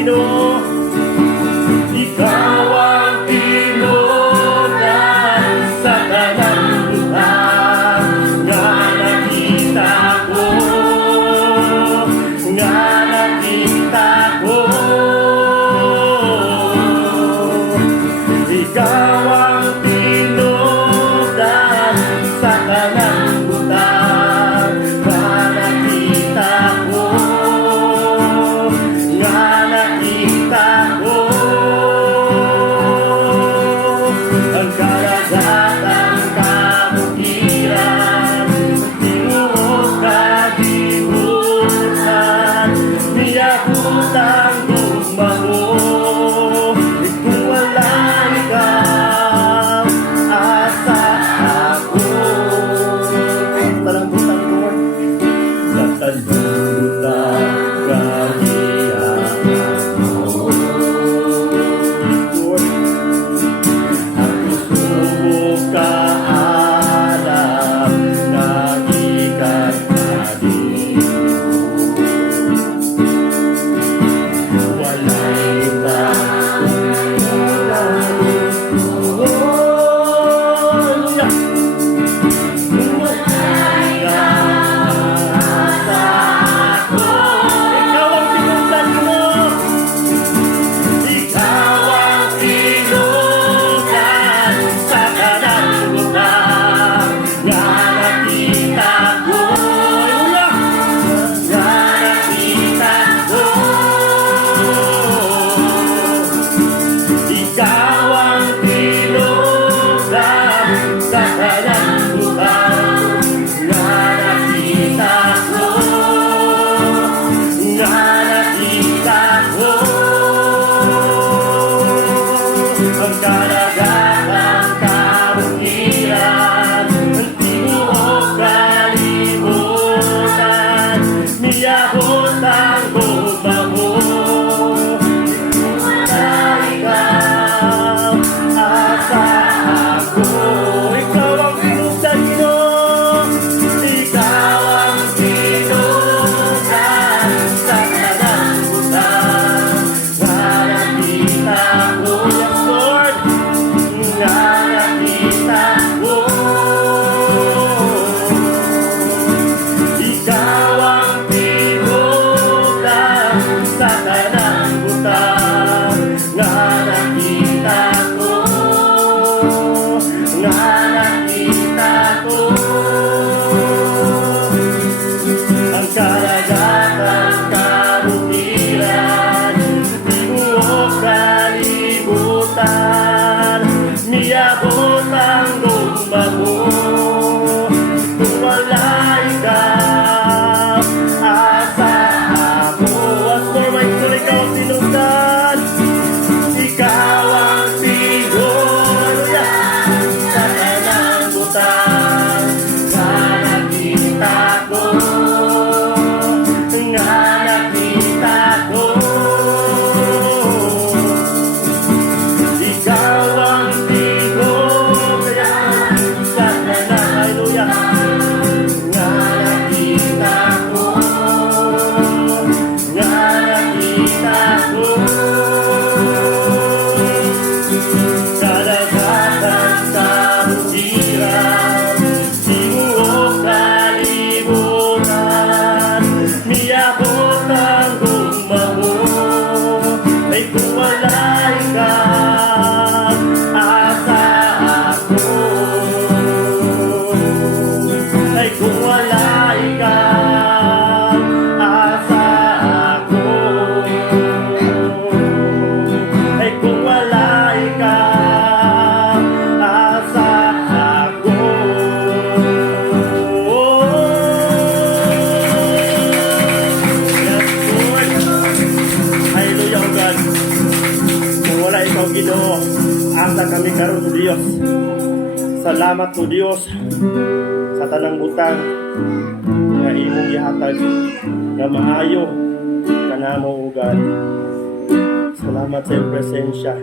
Ginoo. Ikaw ang tinunan sa tanang lugar, nga nakita ko, nga nakita ko. Ikaw ang tinunan sa tanang lugar, nga nakita ko, nga nakita ko. Ang karagatang kabukiran, tinuod kalibutan, niyabutan gugma mo. Kung wala ikaw, asa ako. Talambutan ko, natalutan kahiyangan mo. Lord, ang gusto mo kaalam na ikat walay iba. Ang karagatang kabukiran, ang tinuod kalibutan, niyabot ang gugma mo. Kung wala ikaw, asa ako. Ikaw ang tinudan, Ginoo. Ikaw ang tinudan sa tanang lugar, nga nakita ko. Ikaw ang tinudan sa tanang lugar, nga nakita ko, nga nakita ko. Ang karagatang kabukiran, tinuod kalibutan, niyabot ang gugma mo. Kung wala ikaw, asa ako. As for my soul, ikaw ang tinungdan, ikaw ang tinudan sa tanang lugar, nga nakita ko, nga nakita ko. Ikaw ang tinudan sa tanang, hallelujah, nga nakita ko, nga nakita ko. Karagatang kabukiran, tinuod kalibutan, niyabot ang gugma mo. Ay kung wala ikaw, asa ako. Ay kung wala ikaw, asa ako. Ay kung wala ikaw, asa ako. Yes, Lord. Hallelujah, O God. Kung wala ikaw, Ginoo, asa kami karon sa Dios. Salamat po Dios sa tanang butang nga imong gihatag nga maayo kanamo, O God. Salamat sa iyong presensya.